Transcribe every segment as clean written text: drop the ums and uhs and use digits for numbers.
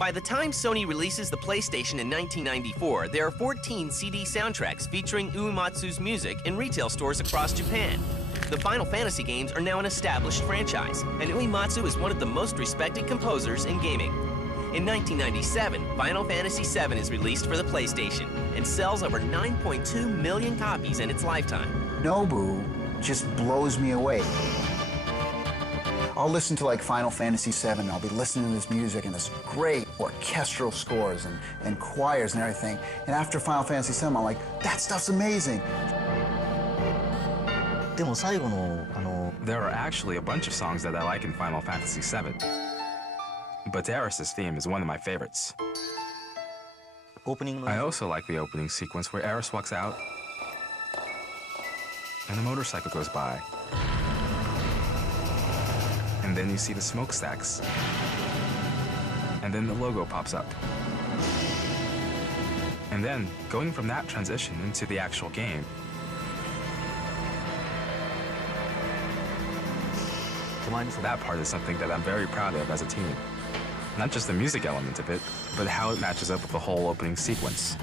By the time Sony releases the PlayStation in 1994, there are 14 CD soundtracks featuring Uematsu's music in retail stores across Japan. The Final Fantasy games are now an established franchise, and Uematsu is one of the most respected composers in gaming. In 1997, Final Fantasy VII is released for the PlayStation and sells over 9.2 million copies in its lifetime. Nobu just blows me away. I'll listen to like Final Fantasy VII, and I'll be listening to this music and this great orchestral scores and choirs and everything. And after Final Fantasy VII, I'm like, that stuff's amazing. There are actually a bunch of songs that I like in Final Fantasy VII. But Aeris's theme is one of my favorites. I also like the opening sequence where Aeris walks out and a motorcycle goes by. And then you see the smokestacks. And then the logo pops up. And then, going from that transition into the actual game, that part is something that I'm very proud of as a team. Not just the music element of it, but how it matches up with the whole opening sequence.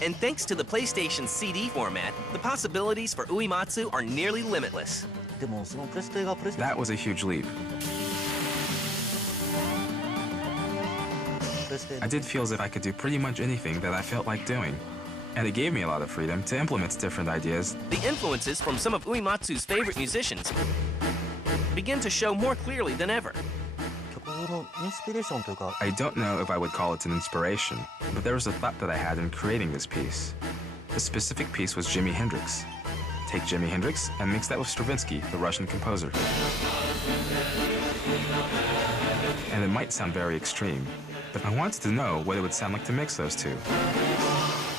And thanks to the PlayStation CD format, the possibilities for Uematsu are nearly limitless. That was a huge leap. I did feel as if I could do pretty much anything that I felt like doing. And it gave me a lot of freedom to implement different ideas. The influences from some of Uematsu's favorite musicians begin to show more clearly than ever. I don't know if I would call it an inspiration, but there was a thought that I had in creating this piece. The specific piece was Jimi Hendrix. Take Jimi Hendrix and mix that with Stravinsky, the Russian composer. And it might sound very extreme, but I wanted to know what it would sound like to mix those two.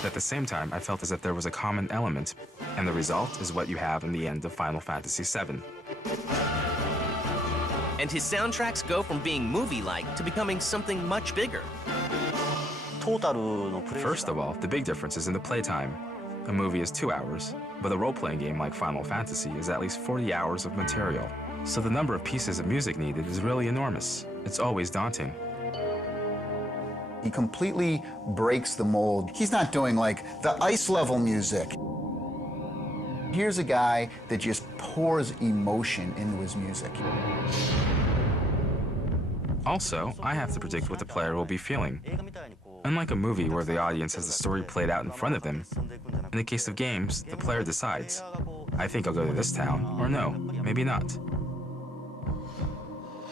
At the same time, I felt as if there was a common element, and the result is what you have in the end of Final Fantasy VII. And his soundtracks go from being movie-like to becoming something much bigger. First of all, the big difference is in the playtime. A movie is 2 hours, but a role-playing game like Final Fantasy is at least 40 hours of material. So the number of pieces of music needed is really enormous. It's always daunting. He completely breaks the mold. He's not doing like the ice level music. Here's a guy that just pours emotion into his music. Also, I have to predict what the player will be feeling. Unlike a movie where the audience has the story played out in front of them, in the case of games, the player decides, I think I'll go to this town, or no, maybe not.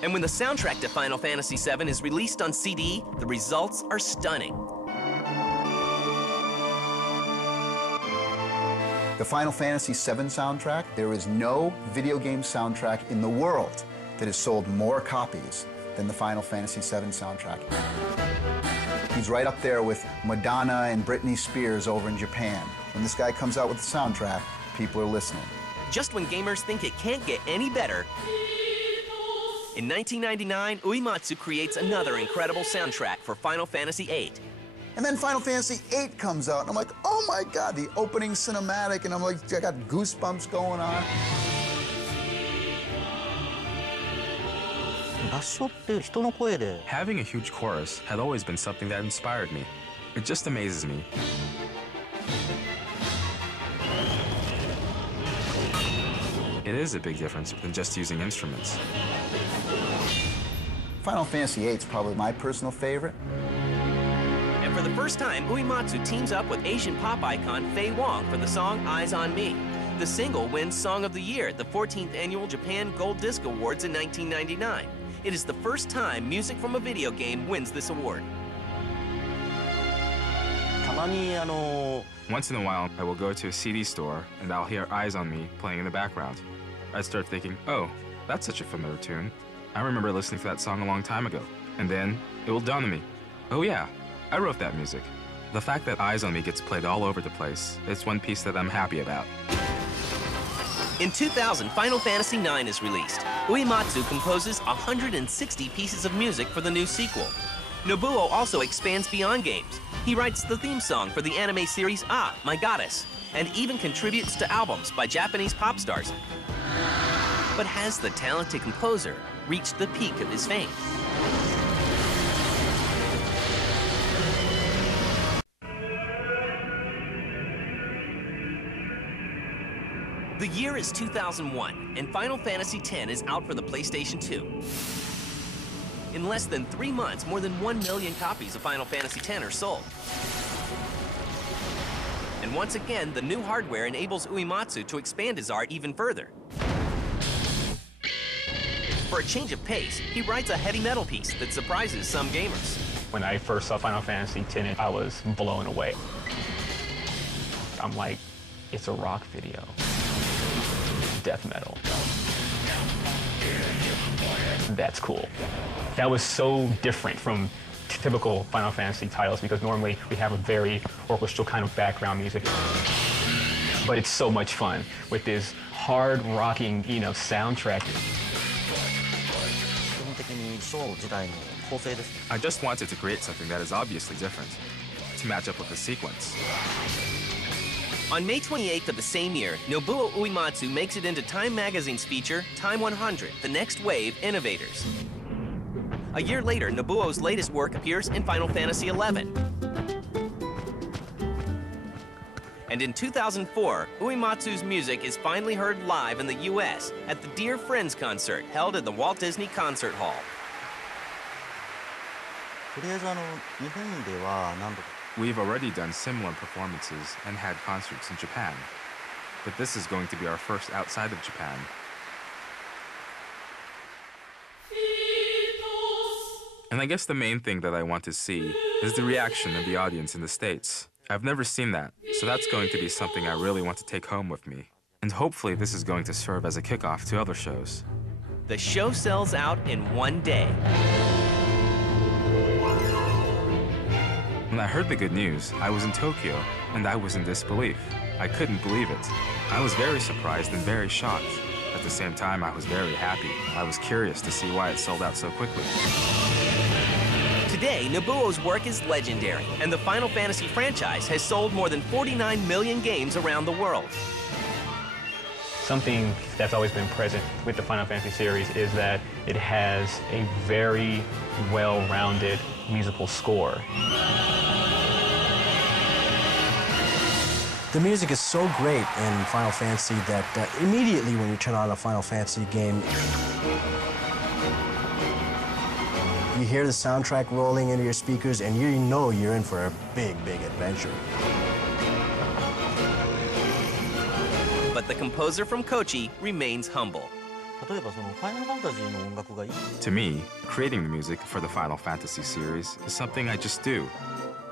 And when the soundtrack to Final Fantasy VII is released on CD, the results are stunning. The Final Fantasy VII soundtrack, there is no video game soundtrack in the world that has sold more copies than the Final Fantasy VII soundtrack. He's right up there with Madonna and Britney Spears over in Japan. When this guy comes out with the soundtrack, people are listening. Just when gamers think it can't get any better, in 1999, Uematsu creates another incredible soundtrack for Final Fantasy VIII. And then Final Fantasy VIII comes out, and I'm like, oh my God, the opening cinematic, and I'm like, I got goosebumps going on. Having a huge chorus had always been something that inspired me. It just amazes me. It is a big difference than just using instruments. Final Fantasy VIII is probably my personal favorite. And for the first time, Uematsu teams up with Asian pop icon Faye Wong for the song Eyes on Me. The single wins Song of the Year at the 14th Annual Japan Gold Disc Awards in 1999. It is the first time music from a video game wins this award. Once in a while, I will go to a CD store and I'll hear Eyes on Me playing in the background. I'd start thinking, oh, that's such a familiar tune. I remember listening to that song a long time ago. And then it will dawn on me, oh yeah, I wrote that music. The fact that Eyes on Me gets played all over the place is one piece that I'm happy about. In 2000, Final Fantasy IX is released. Uematsu composes 160 pieces of music for the new sequel. Nobuo also expands beyond games. He writes the theme song for the anime series Ah, My Goddess, and even contributes to albums by Japanese pop stars. But has the talented composer reached the peak of his fame? The year is 2001, and Final Fantasy X is out for the PlayStation 2. In less than 3 months, more than 1 million copies of Final Fantasy X are sold. And once again, the new hardware enables Uematsu to expand his art even further. For a change of pace, he writes a heavy metal piece that surprises some gamers. When I first saw Final Fantasy X, I was blown away. I'm like, it's a rock video. Death metal. That's cool. That was so different from typical Final Fantasy titles because normally we have a very orchestral kind of background music. But it's so much fun with this hard rocking, soundtrack. I just wanted to create something that is obviously different, to match up with the sequence. On May 28th of the same year, Nobuo Uematsu makes it into Time Magazine's feature, Time 100, The Next Wave Innovators. A year later, Nobuo's latest work appears in Final Fantasy XI. And in 2004, Uematsu's music is finally heard live in the US at the Dear Friends concert held at the Walt Disney Concert Hall. We've already done similar performances and had concerts in Japan, but this is going to be our first outside of Japan. And I guess the main thing that I want to see is the reaction of the audience in the States. I've never seen that, so that's going to be something I really want to take home with me. And hopefully this is going to serve as a kickoff to other shows. The show sells out in one day. When I heard the good news, I was in Tokyo, and I was in disbelief. I couldn't believe it. I was very surprised and very shocked. At the same time, I was very happy. I was curious to see why it sold out so quickly. Today, Nobuo's work is legendary, and the Final Fantasy franchise has sold more than 49 million games around the world. Something that's always been present with the Final Fantasy series is that it has a very well-rounded musical score. The music is so great in Final Fantasy that immediately when you turn on a Final Fantasy game, you hear the soundtrack rolling into your speakers and you know you're in for a big, big adventure. But the composer from Kochi remains humble. To me, creating the music for the Final Fantasy series is something I just do.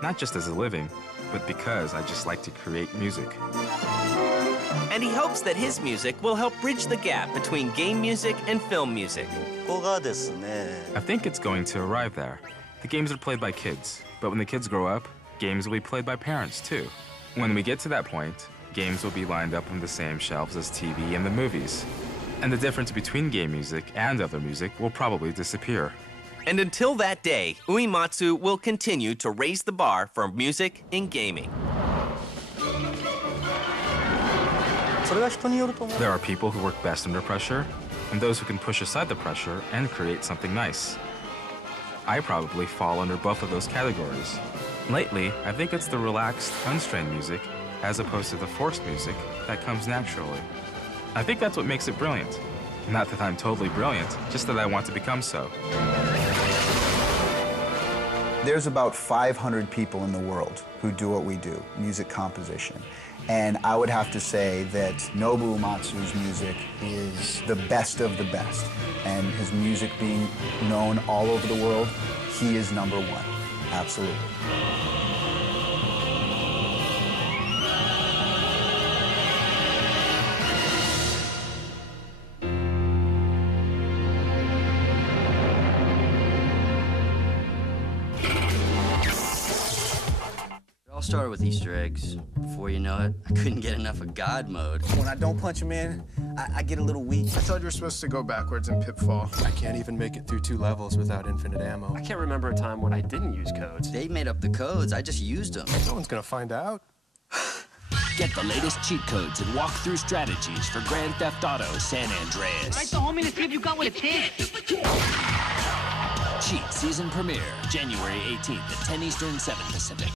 Not just as a living, but because I just like to create music. And he hopes that his music will help bridge the gap between game music and film music. I think it's going to arrive there. The games are played by kids, but when the kids grow up, games will be played by parents too. When we get to that point, games will be lined up on the same shelves as TV and the movies. And the difference between game music and other music will probably disappear. And until that day, Uematsu will continue to raise the bar for music in gaming. There are people who work best under pressure, and those who can push aside the pressure and create something nice. I probably fall under both of those categories. Lately, I think it's the relaxed, unstrained music, as opposed to the forced music, that comes naturally. I think that's what makes it brilliant. Not that I'm totally brilliant, just that I want to become so. There's about 500 people in the world who do what we do, music composition. And I would have to say that Nobuo Uematsu's music is the best of the best. And his music being known all over the world, he is #1, absolutely. It all started with Easter eggs. Before you know it, I couldn't get enough of God mode. When I don't punch him in, I get a little weak. I thought you were supposed to go backwards in Pitfall. I can't even make it through 2 levels without infinite ammo. I can't remember a time when I didn't use codes. They made up the codes, I just used them. No one's gonna find out. Get the latest cheat codes and walkthrough strategies for Grand Theft Auto San Andreas. Write the homie to see if you got what it takes. Cheat season premiere, January 18th at 10 Eastern, 7 Pacific.